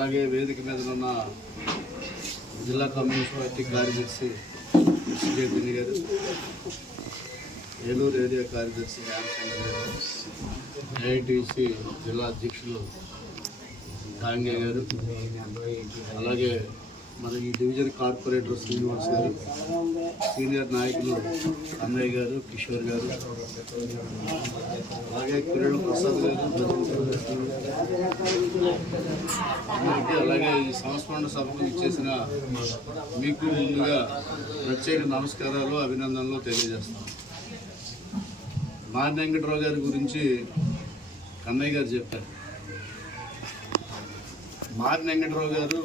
అలాగే వేదిక మీద ఉన్న జిల్లా కమ్యూనిస్ట్ పార్టీ కార్యదర్శి జేపిని గారు ఏలూరు ఏరియా కార్యదర్శి రామచంద్ర గారు ఏఐటీసీ జిల్లా అధ్యక్షులు కాంగే గారు అలాగే మన ఈ డివిజన్ కార్పొరేటర్ శ్రీనివాస్ గారు సీనియర్ నాయకులు అన్నయ్య గారు కిషోర్ గారు అలాగే కిరణ్ ప్రసాద్ గారు అందరికీ అలాగే ఈ సంస్మరణ సభకు ఇచ్చేసిన మీకు ముందుగా ప్రత్యేక నమస్కారాలు అభినందనలు తెలియజేస్తాం. నారాయణ గారి గురించి కన్నయ్య గారు చెప్పారు. మారి గారు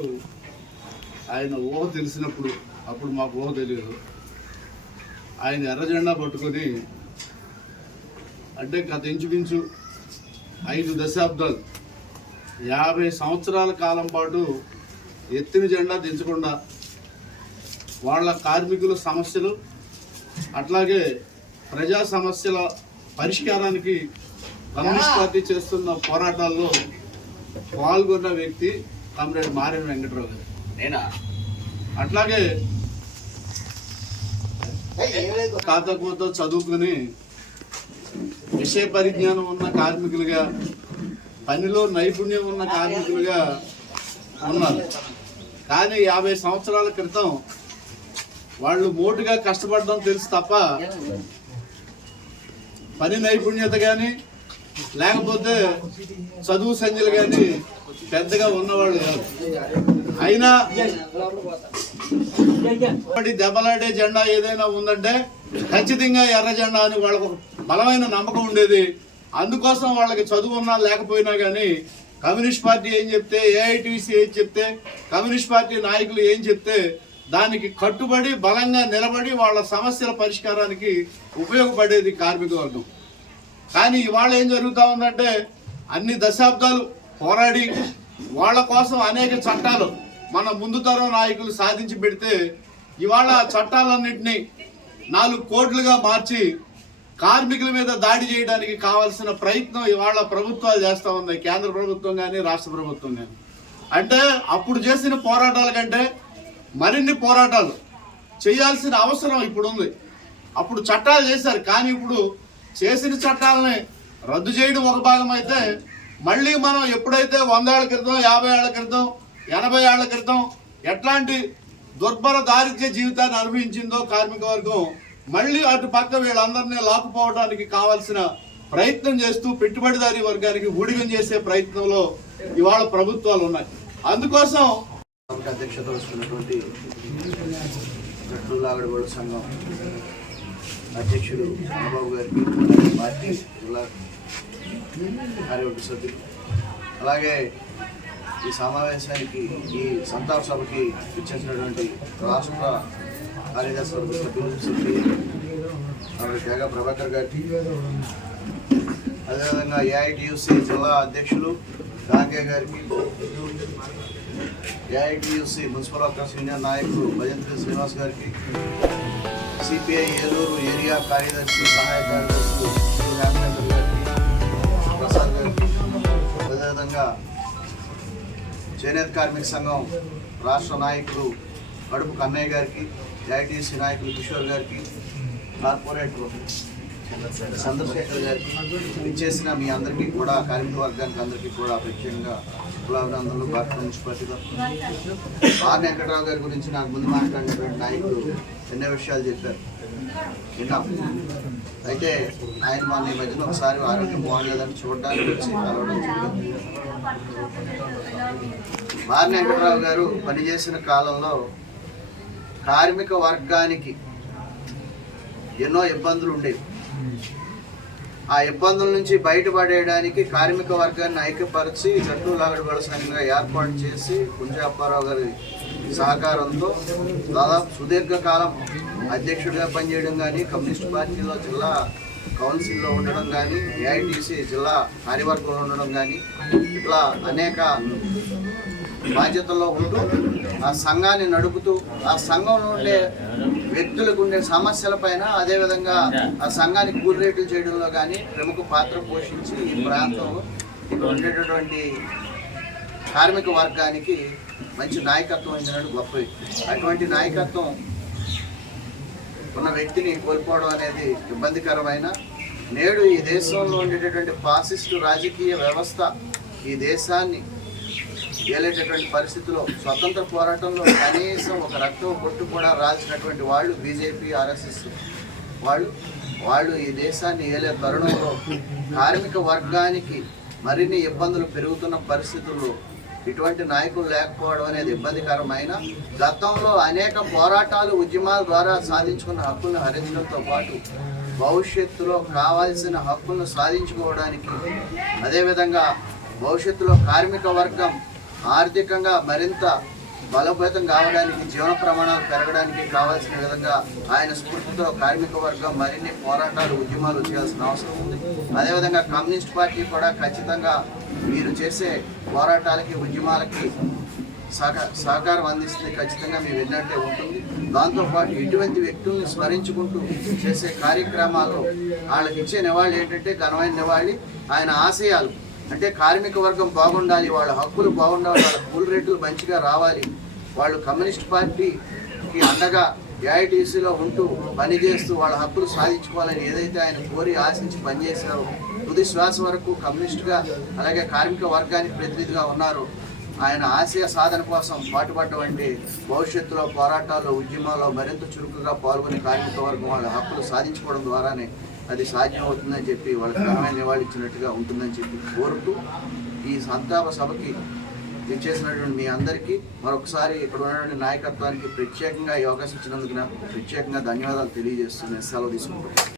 ఆయన ఊహ తెలిసినప్పుడు అప్పుడు మాకు ఊహ తెలియదు. ఆయన ఎర్ర జెండా పట్టుకొని అంటే గత ఇంచుమించు ఐదు దశాబ్దాలు యాభై సంవత్సరాల కాలం పాటు ఎత్తిన జెండా దించకుండా వాళ్ళ కార్మికుల సమస్యలు అట్లాగే ప్రజా సమస్యల పరిష్కారానికి కమ్యూనిస్ట్ పార్టీ చేస్తున్న పోరాటాల్లో పాల్గొన్న వ్యక్తి కామ్రేడ్ మారెన వెంకటరావు గారు. నేనా? అట్లాగే కాతకూత చదువుకుని విషయ పరిజ్ఞానం ఉన్న కార్మికులుగా పనిలో నైపుణ్యం ఉన్న కార్మికులుగా ఉన్నారు. కానీ యాభై సంవత్సరాల క్రితం వాళ్ళు మోటుగా కష్టపడడం తెలుసు తప్ప పని నైపుణ్యత కానీ లేకపోతే చదువు సంధ్యలు కానీ పెద్దగా ఉన్నవాళ్ళు కాదు. అయినా దెబ్బలాడే జెండా ఏదైనా ఉందంటే ఖచ్చితంగా ఎర్ర జెండా అని వాళ్ళకు బలమైన నమ్మకం ఉండేది. అందుకోసం వాళ్ళకి చదువు ఉన్నా లేకపోయినా కానీ కమ్యూనిస్ట్ పార్టీ ఏం చెప్తే ఏఐటీసీ ఏం చెప్తే కమ్యూనిస్ట్ పార్టీ నాయకులు ఏం చెప్తే దానికి కట్టుబడి బలంగా నిలబడి వాళ్ళ సమస్యల పరిష్కారానికి ఉపయోగపడేది కార్మిక వర్గం. కానీ ఇవాళ ఏం జరుగుతా ఉందంటే అన్ని దశాబ్దాలు పోరాడి వాళ్ళ కోసం అనేక చట్టాలు మన ముందు తరం నాయకులు సాధించి పెడితే ఇవాళ ఆ చట్టాలన్నింటినీ నాలుగు కోట్లుగా మార్చి కార్మికుల మీద దాడి చేయడానికి కావాల్సిన ప్రయత్నం ఇవాళ ప్రభుత్వాలు చేస్తూ ఉన్నాయి. కేంద్ర ప్రభుత్వం కానీ రాష్ట్ర ప్రభుత్వం కానీ అంటే అప్పుడు చేసిన పోరాటాల కంటే మరిన్ని పోరాటాలు చేయాల్సిన అవసరం ఇప్పుడు ఉంది అప్పుడు చట్టాలు చేశారు. కానీ ఇప్పుడు చేసిన చట్టాలని రద్దు చేయడం ఒక భాగం అయితే మళ్ళీ మనం ఎప్పుడైతే వంద ఏళ్ళ క్రితం యాభై ఏళ్ళ క్రితం ఎనభై ఏళ్ళ క్రితం ఎట్లాంటి దుర్భర దారిద్ర్య జీవితాన్ని అనుభవించిందో కార్మిక వర్గం మళ్ళీ అటు పక్క వీళ్ళందరినీ లాక్కుపోవడానికి కావాల్సిన ప్రయత్నం చేస్తూ పెట్టుబడిదారీ వర్గానికి ఊడిగం చేసే ప్రయత్నంలో ఇవాళ ప్రభుత్వాలు ఉన్నాయి. అందుకోసం అధ్యక్షత వస్తున్నటువంటి లాగడబడు సంఘం అధ్యక్షుడు చంద్రబాబు గారికి పార్టీ జిల్లా కార్యవర్గ సభ్యులు. అలాగే ఈ సమావేశానికి ఈ సంతాప సభకి ఇచ్చేసినటువంటి రాష్ట్ర కార్యదర్శి వర్గ జగ ప్రభాకర్ గారికి అదేవిధంగా ఏఐటియుసి జిల్లా అధ్యక్షులు గాంగే గారికి ఏఐటియుసి మున్సిపల్ వర్కర్ సీనియర్ నాయకులు భజంత్రి శ్రీనివాస్ గారికి సిపిఐ ఏలూరు ఏరియా కార్యదర్శి సహాయ కార్యదర్శి చేనేత కార్మిక సంఘం రాష్ట్ర నాయకులు కడుపు కన్నయ్య గారికి ఐటీసీ నాయకులు కిషోర్ గారికి కార్పొరేటర్ చంద్రశేఖర్ గారికి ఇచ్చేసిన మీ అందరికీ కూడా కార్మిక వర్గానికి అందరికీ కూడా ప్రత్యేకంగా కులాభినందనలు భారత మున్సిపాలిటీ తరఫున ఆర్ వెంకట్రావు గారి గురించి నాకు ముందు మాట్లాడినటువంటి నాయకులు ఎన్నో విషయాలు చెప్పారు. విన్నాం. అయితే ఆయన మన ఈ మధ్యన ఒకసారి ఆరోగ్యం బాగలేదని చూడడానికి వచ్చి కలవడం జరిగింది. వెంకటరావు గారు పనిచేసిన కాలంలో కార్మిక వర్గానికి ఎన్నో ఇబ్బందులు ఉండేవి. ఆ ఇబ్బందుల నుంచి బయటపడేయడానికి కార్మిక వర్గాన్ని ఐక్యపరిచి జట్టు లాగడ సంఘంగా ఏర్పాటు చేసి కుంజాప్పారావు గారి సహకారంతో దాదాపు సుదీర్ఘకాలం అధ్యక్షుడిగా పనిచేయడం కానీ కమ్యూనిస్ట్ పార్టీలో జిల్లా కౌన్సిల్లో ఉండడం కానీ ఏఐటీసీ జిల్లా కార్యవర్గంలో ఉండడం కానీ ఇట్లా అనేక బాధ్యతల్లో ఉంటూ ఆ సంఘాన్ని నడుపుతూ ఆ సంఘంలో ఉండే వ్యక్తులకు ఉండే సమస్యలపైన అదేవిధంగా ఆ సంఘానికి కూల్ రేట్లు చేయడంలో కానీ ప్రముఖ పాత్ర పోషించి ఈ ప్రాంతంలో ఇక్కడ ఉండేటటువంటి కార్మిక వర్గానికి మంచి నాయకత్వం అందినట్టు గొప్ప వ్యక్తి. అటువంటి నాయకత్వం ఉన్న వ్యక్తిని కోల్పోవడం అనేది ఇబ్బందికరమైన నేడు ఈ దేశంలో ఉండేటటువంటి ఫాసిస్టు రాజకీయ వ్యవస్థ ఈ దేశాన్ని ఏలేటటువంటి పరిస్థితిలో స్వతంత్ర పోరాటంలో కనీసం ఒక రక్తం కొట్టు కూడా రాసినటువంటి వాళ్ళు బీజేపీ ఆర్ఎస్ఎస్ వాళ్ళు. వాళ్ళు ఈ దేశాన్ని ఏలే తరుణంలో కార్మిక వర్గానికి మరిన్ని ఇబ్బందులు పెరుగుతున్న పరిస్థితుల్లో ఇటువంటి నాయకులు లేకపోవడం అనేది ఇబ్బందికరమైన గతంలో అనేక పోరాటాలు ఉద్యమాల ద్వారా సాధించుకున్న హక్కులను హరించడంతో పాటు భవిష్యత్తులో కావాల్సిన హక్కులను సాధించుకోవడానికి అదేవిధంగా భవిష్యత్తులో కార్మిక వర్గం ఆర్థికంగా మరింత బలోపేతం కావడానికి జీవన ప్రమాణాలు పెరగడానికి కావాల్సిన విధంగా ఆయన స్ఫూర్తితో కార్మిక వర్గం మరిన్ని పోరాటాలు ఉద్యమాలు చేయాల్సిన అవసరం ఉంది. అదేవిధంగా కమ్యూనిస్ట్ పార్టీ కూడా ఖచ్చితంగా మీరు చేసే పోరాటాలకి ఉద్యమాలకి సహక సహకారం అందిస్తే ఖచ్చితంగా మేము విన్నట్టే ఉంటుంది. దాంతోపాటు ఇటువంటి వ్యక్తుల్ని స్మరించుకుంటూ చేసే కార్యక్రమాల్లో వాళ్ళకి ఇచ్చే నివాళి ఏంటంటే ఘనమైన నివాళి ఆయన ఆశయాలు. అంటే కార్మిక వర్గం బాగుండాలి వాళ్ళ హక్కులు బాగుండాలి వాళ్ళ కూల్ రేట్లు మంచిగా రావాలి. వాళ్ళు కమ్యూనిస్ట్ పార్టీకి అండగా ఏఐటీసీలో ఉంటూ పనిచేస్తూ వాళ్ళ హక్కులు సాధించుకోవాలని ఏదైతే ఆయన కోరి ఆశించి పనిచేశారో తుది శ్వాస వరకు కమ్యూనిస్టుగా అలాగే కార్మిక వర్గానికి ప్రతినిధిగా ఉన్నారు. ఆయన ఆశయ సాధన కోసం పాటుపడ్డవంటి భవిష్యత్తులో పోరాటాల్లో ఉద్యమాల్లో మరింత చురుకుగా పాల్గొని కార్మిక వర్గం వాళ్ళ హక్కులు సాధించుకోవడం ద్వారానే అది సాధ్యం అవుతుందని చెప్పి వాళ్ళకి ఘనమైన నివాళి ఇచ్చినట్టుగా ఉంటుందని చెప్పి కోరుతూ ఈ సంతాప సభకి తెచ్చేసినటువంటి మీ అందరికీ మరొకసారి ఇక్కడ ఉన్నటువంటి నాయకత్వానికి ప్రత్యేకంగా యోగా ఇచ్చినందుకు నాకు ప్రత్యేకంగా ధన్యవాదాలు తెలియజేస్తూ నేను సెలవు తీసుకుంటున్నాను.